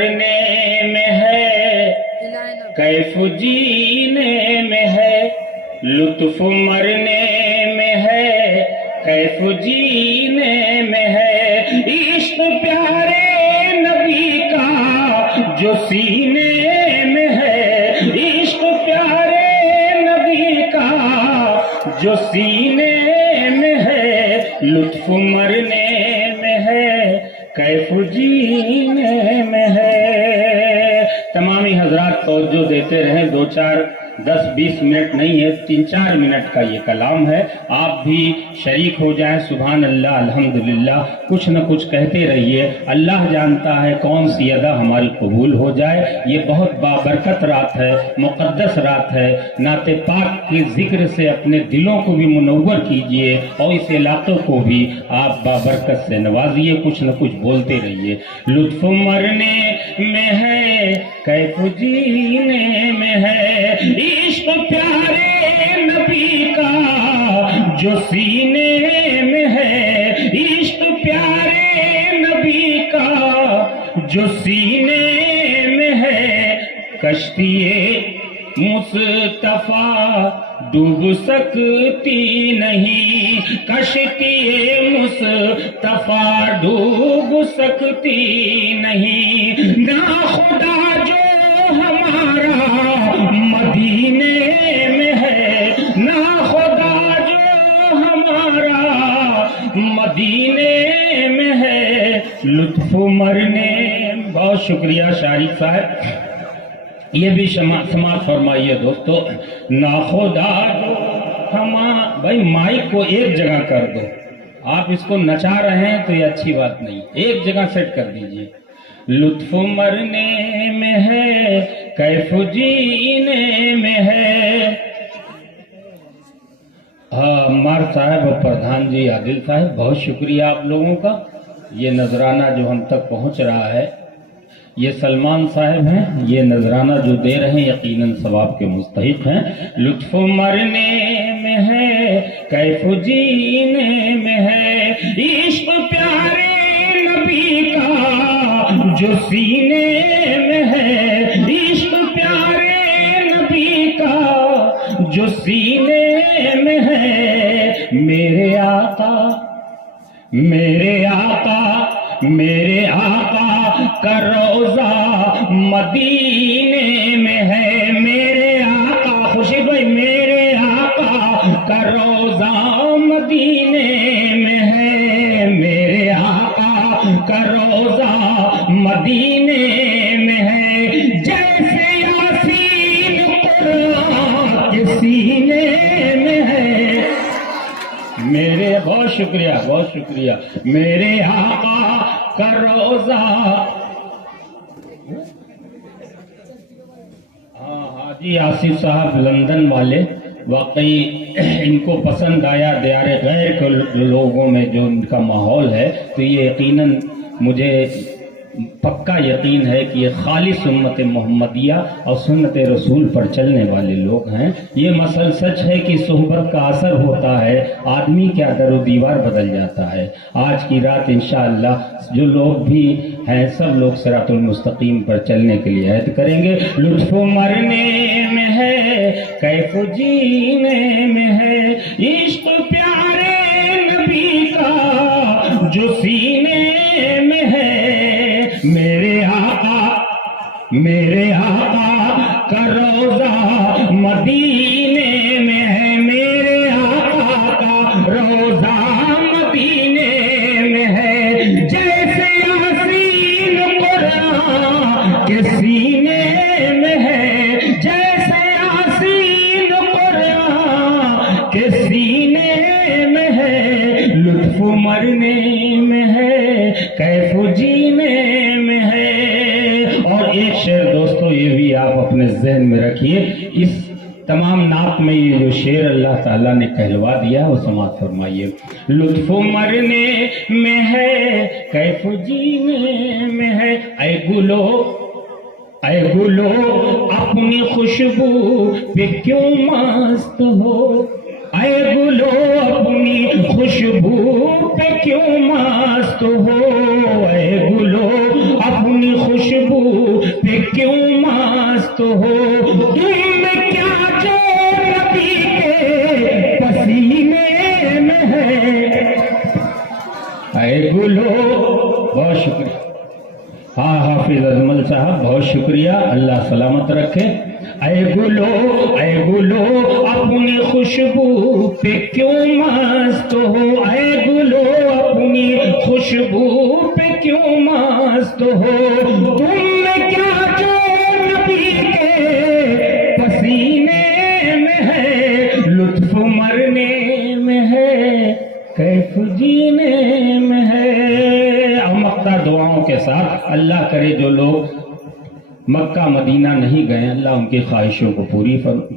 مرنے میں ہے کیف جینے میں ہے، لطف مرنے میں ہے کیف جینے میں ہے، عشق پیارے نبی کا جو سینے میں ہے، عشق پیارے نبی کا جو سینے میں ہے، لطف مرنے میں ہے کیف جینے میں ہے۔ تمامی حضرات توجہ دیتے رہیں، 10-20 منٹ نہیں ہے، 3-4 منٹ کا یہ کلام ہے، آپ بھی شریک ہو جائیں۔ سبحان اللہ، الحمدللہ، کچھ نہ کچھ کہتے رہیے، اللہ جانتا ہے کون سی ادا ہماری قبول ہو جائے۔ یہ بہت بابرکت رات ہے، مقدس رات ہے، نعت پاک کے ذکر سے اپنے دلوں کو بھی منور کیجئے اور اس علاقے کو بھی آپ بابرکت سے نوازیے، کچھ نہ کچھ بولتے رہیے۔ لطف مرنے میں ہے کیف جینے میں ہے، عشق پیارے نبی کا جو سینے میں ہے، عشق پیارے نبی کا جو سینے میں ہے، کشتی مصطفیٰ ڈوب سکتی نہیں، کشتی مصطفیٰ ڈوب سکتی نہیں، نہ خدا جو ہمارا مدینے میں ہے، نہ خدا جو ہمارا مدینے میں ہے، لطف مرنے۔ بہت شکریہ شارق صاحب، یہ بھی سماعت فرمائیے دوستو۔ ناخدا جو بھائی مائک کو ایک جگہ کر دو، آپ اس کو نچا رہے ہیں تو یہ اچھی بات نہیں، ایک جگہ سیٹ کر دیجئے۔ لطف مرنے میں ہے کیف جینے میں ہے۔ عمار صاحب اور پردھان جی، عادل صاحب، بہت شکریہ آپ لوگوں کا۔ یہ نذرانہ جو ہم تک پہنچ رہا ہے، یہ سلمان صاحب ہیں، یہ نذرانہ جو دے رہے ہیں یقیناً ثواب کے مستحق ہیں۔ لطف مرنے میں ہے کیف جینے میں ہے، عشق پیارے نبی کا جو سینے میں ہے، عشق پیارے نبی کا جو سینے میں ہے، میرے آقا میرے آقا میرے آقا کا روضہ مدینے میں ہے، میرے آقا خوشی بھائی، میرے آقا کا روضہ مدینے میں ہے، میرے آقا کا روضہ مدینے میں ہے، جیسے یاسین قرآن کے سینے میں ہے۔ میرے بہت شکریہ، بہت شکریہ۔ میرے آقا کا روضہ، حاجی آصف صاحب لندن والے، واقعی ان کو پسند آیا دیار غیر کے لوگوں میں جو ان کا ماحول ہے، تو یہ یقیناً مجھے پکا یقین ہے کہ یہ خالص سنت محمدیہ اور سنت رسول پر چلنے والے لوگ ہیں۔ یہ مسئلہ سچ ہے کہ صحبت کا اثر ہوتا ہے، آدمی کا در و دیوار بدل جاتا ہے۔ آج کی رات انشاءاللہ جو لوگ بھی ہیں سب لوگ صراط المستقیم پر چلنے کے لیے عہد کریں گے۔ لطف مرنے میں ہے کیف جینے میں ہے، عشق پیارے نبی کا جو سینے میں ہے، میرے آقا کا روضہ مدینے میں ہے، میرے آقا کا روضہ مدینے میں ہے، جیسے یاسین قرآن کے سینے میں ہے، جیسے یاسین قرآن کے سینے میں ہے، لطف مرنے میں ہے کیف جینے میں ہے۔ اور ایک شعر دوستو یہ بھی آپ اپنے ذہن میں رکھیے، اس تمام نعت میں یہ جو شعر اللہ تعالیٰ نے کہلوا دیا وہ سماعت فرمائیے۔ لطف مرنے میں ہے کیف جینے میں ہے، اے گلو اپنی خوشبو پہ کیوں مست ہو، اے گلو اپنی خوشبو پہ کیوں مست ہو، اے گلو اپنی خوشبو پہ کیوں مست ہو، تم میں کیا جو نبی کے پسینے میں ہے، اے گلو. بہت شکریہ. ہاں حافظ اجمل صاحب بہت شکریہ، اللہ سلامت رکھے. اے گلو اپنی خوشبو پہ کیوں مست ہو، اے گلو اپنی خوشبو پہ کیوں مست ہو، تم میں کیا جو نبی کے پسینے میں ہے، لطف مرنے میں ہے کیف جینے میں ہے. مکہ دعاؤں کے ساتھ اللہ کرے جو لوگ مکہ مدینہ نہیں گئے اللہ ان کی خواہشوں کو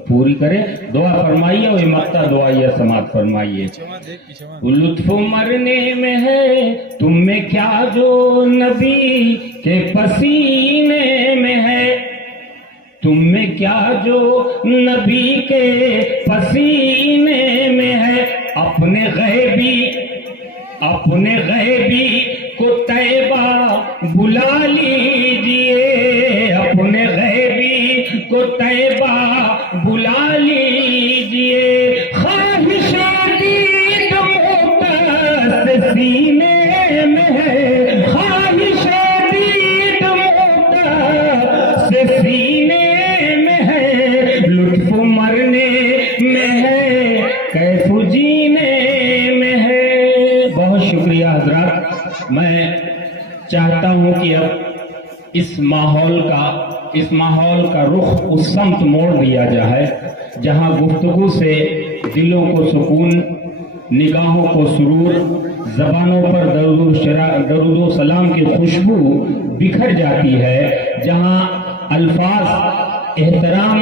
پوری کرے. دعا فرمائیے اور مکہ دعائیہ سماعت فرمائیے. لطف مرنے میں ہے تم میں کیا جو نبی کے پسینے میں ہے، تم میں کیا جو نبی کے پسینے میں ہے، اپنے غیبی کو طیبہ بلا لیجئے، اپنے غیبی کو طیبہ بلا لیجئے، خواہش دید مقدس سینے میں ہے، خواہش دید مقدس سینے میں ہے، لطف مرنے میں ہے کیف جینے میں ہے. بہت شکریہ حضرات. میں چاہتا ہوں کہ اب اس ماحول کا رخ اس سمت موڑ دیا جائے جہاں گفتگو سے دلوں کو سکون، نگاہوں کو سرور، زبانوں پر درود و سلام کی خوشبو بکھر جاتی ہے، جہاں الفاظ احترام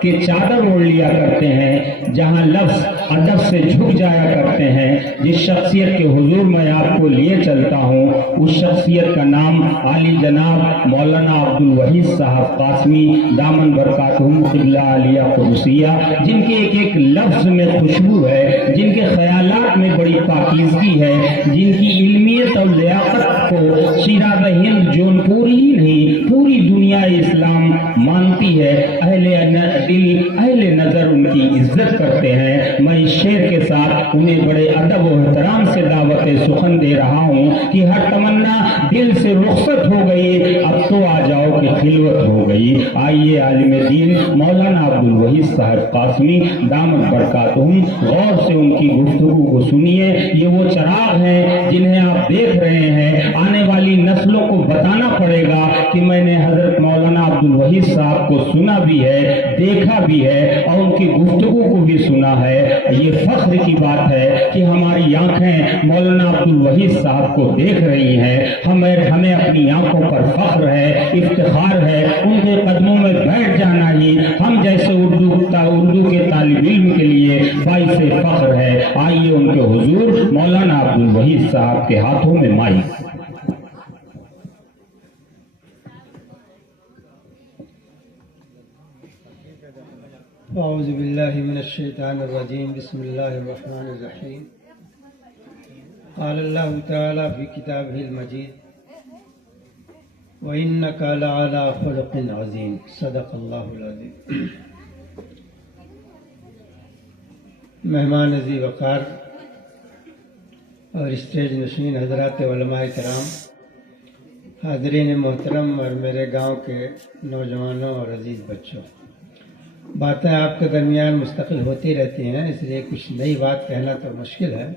کے چادر اوڑھ لیا کرتے ہیں، جہاں لفظ ادب سے جھک جایا کرتے ہیں. جس شخصیت کے حضور میں آپ کو لیے چلتا ہوں اس شخصیت کا نام عالی جناب مولانا عبدالوحید صاحب قاسمی دامن برکاتہم قبلہ عالیہ قدسیہ، جن کے ایک ایک لفظ میں خوشبو ہے، جن کے خیالات میں بڑی پاکیزگی ہے، جن کی علمیت اور لیاقت کو شیراز ہند جون پوری ہی نہیں پوری دنیا اسلام مانتی ہے. اہل نظر ان کی عزت کرتے ہیں. میں اس شعر کے ساتھ انہیں بڑے ادب و احترام سے دعوت سخن دے رہا ہوں کہ ہر تمنا دل سے رخصت ہو گئی، اب تو آ جاؤ کہ خلوت ہو گئی. آئیے عالم دین مولانا عبدالوحید صاحب قاسمی دامت برکاتہم غور سے ان کی گفتگو کو سنیے. یہ وہ چراغ ہیں جنہیں آپ دیکھ رہے ہیں. آنے والی نسلوں کو بتانا پڑے گا کہ میں نے حضرت مولانا عبدالوحید صاحب کو سنا بھی ہے، دیکھا بھی ہے اور ان کی گفتگو کو بھی سنا ہے. یہ فخر کی بات ہے کہ ہماری آنکھیں مولانا عبدالوحید صاحب کو دیکھ رہی ہیں. ہمیں اپنی آنکھوں پر فخر ہے، افتخار ہے. ان کے قدموں میں بیٹھ جانا ہی ہم جیسے اردو کے طالب علم کے لیے باعث فخر ہے. آئیے ان کے حضور مولانا عبدالوحید صاحب کے ہاتھوں میں مائک. اعوذ باللہ من الشیطان الرجیم بسم اللہ الرحمن الرحیم. قال اللہ تعالی فی کتابہ المجید وَإِنَّكَ لَعَلَىٰ خُلُقٍ عَظِيمٍ. صدق اللہ العظیم. مہمان عزیز وقار اور اسٹیج نشین حضرات علماء کرام، حاضرین محترم اور میرے گاؤں کے نوجوانوں اور عزیز بچوں، باتیں آپ کے درمیان مستقل ہوتی رہتی ہیں، اس لیے کچھ نئی بات کہنا تو مشکل ہے.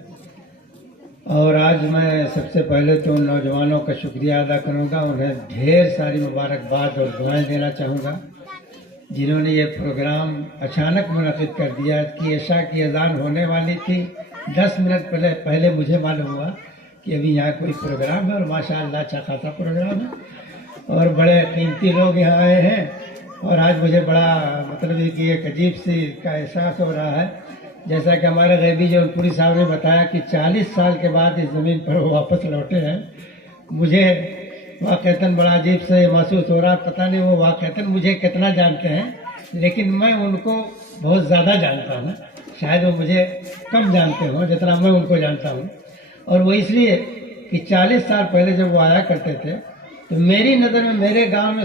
اور آج میں سب سے پہلے تو ان نوجوانوں کا شکریہ ادا کروں گا، انہیں ڈھیر ساری مبارکباد اور دعائیں دینا چاہوں گا جنہوں نے یہ پروگرام اچانک منعقد کر دیا. کہ عشاء کی اذان ہونے والی تھی، 10 منٹ پہلے مجھے معلوم ہوا کہ ابھی یہاں کوئی پروگرام ہے، اور ماشاءاللہ اچھا خاصا پروگرام ہے اور بڑے قیمتی لوگ یہاں آئے ہیں. اور آج مجھے بڑا مطلب ہے کہ ایک عجیب سی کا احساس ہو رہا ہے، جیسا کہ ہمارے غیبی جون پوری صاحب نے بتایا کہ 40 سال کے بعد اس زمین پر وہ واپس لوٹے ہیں. مجھے واقعتاً بڑا عجیب سے محسوس ہو رہا. پتہ نہیں وہ واقعتاً مجھے کتنا جانتے ہیں، لیکن میں ان کو بہت زیادہ جانتا ہوں. شاید وہ مجھے کم جانتے ہوں جتنا میں ان کو جانتا ہوں، اور وہ اس لیے کہ 40 سال پہلے جب وہ آیا کرتے تھے تو میری نظر میں میرے گاؤں میں